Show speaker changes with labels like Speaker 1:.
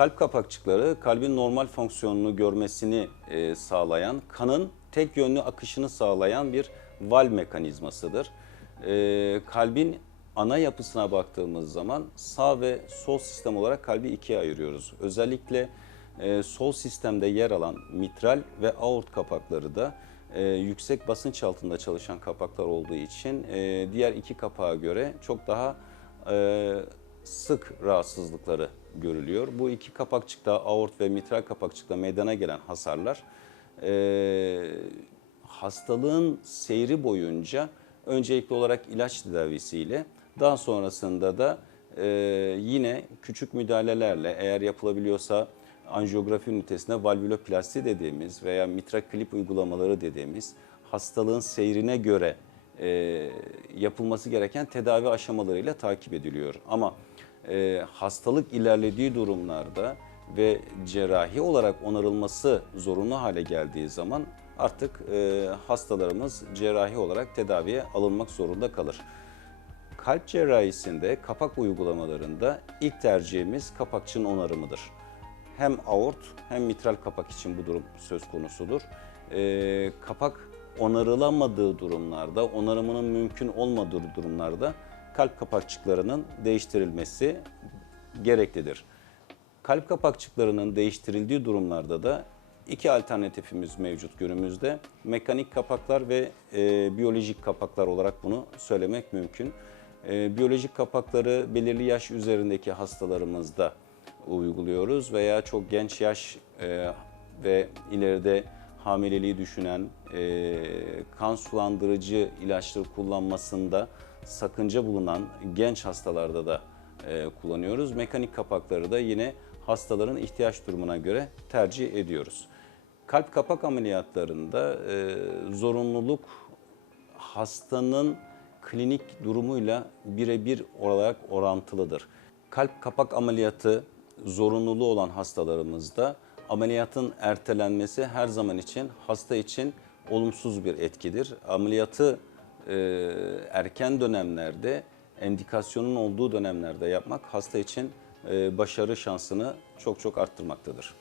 Speaker 1: Kalp kapakçıkları kalbin normal fonksiyonunu görmesini e, sağlayan, kanın tek yönlü akışını sağlayan bir valv mekanizmasıdır. E, kalbin ana yapısına baktığımız zaman sağ ve sol sistem olarak kalbi ikiye ayırıyoruz. Özellikle e, sol sistemde yer alan mitral ve aort kapakları da yüksek basınç altında çalışan kapaklar olduğu için diğer iki kapağa göre çok daha sık rahatsızlıkları görülüyor. Bu iki kapakçıkta aort ve mitral kapakçıkta meydana gelen hasarlar e, hastalığın seyri boyunca öncelikli olarak ilaç tedavisiyle daha sonrasında da e, yine küçük müdahalelerle eğer yapılabiliyorsa anjiyografi ünitesinde valvüloplasti dediğimiz veya mitral klip uygulamaları dediğimiz hastalığın seyrine göre e, yapılması gereken tedavi aşamalarıyla takip ediliyor. Ama e, hastalık ilerlediği durumlarda ve cerrahi olarak onarılması zorunlu hale geldiği zaman artık e, hastalarımız cerrahi olarak tedaviye alınmak zorunda kalır. Kalp cerrahisinde kapak uygulamalarında ilk tercihimiz kapakçının onarımıdır. Hem aort hem mitral kapak için bu durum söz konusudur. Ee, kapak onarılamadığı durumlarda, onarımının mümkün olmadığı durumlarda kalp kapakçıklarının değiştirilmesi gereklidir. Kalp kapakçıklarının değiştirildiği durumlarda da iki alternatifimiz mevcut günümüzde. Mekanik kapaklar ve e, biyolojik kapaklar olarak bunu söylemek mümkün. E, biyolojik kapakları belirli yaş üzerindeki hastalarımızda uyguluyoruz veya çok genç yaş e, ve ileride hamileliği düşünen, e, kan sulandırıcı ilaçları kullanmasında sakınca bulunan genç hastalarda da e, kullanıyoruz. Mekanik kapakları da yine hastaların ihtiyaç durumuna göre tercih ediyoruz. Kalp kapak ameliyatlarında e, zorunluluk hastanın klinik durumuyla birebir olarak orantılıdır. Kalp kapak ameliyatı zorunluluğu olan hastalarımızda ameliyatın ertelenmesi her zaman için hasta için olumsuz bir etkidir. Ameliyatı e, erken dönemlerde, endikasyonun olduğu dönemlerde yapmak hasta için e, başarı şansını çok çok arttırmaktadır.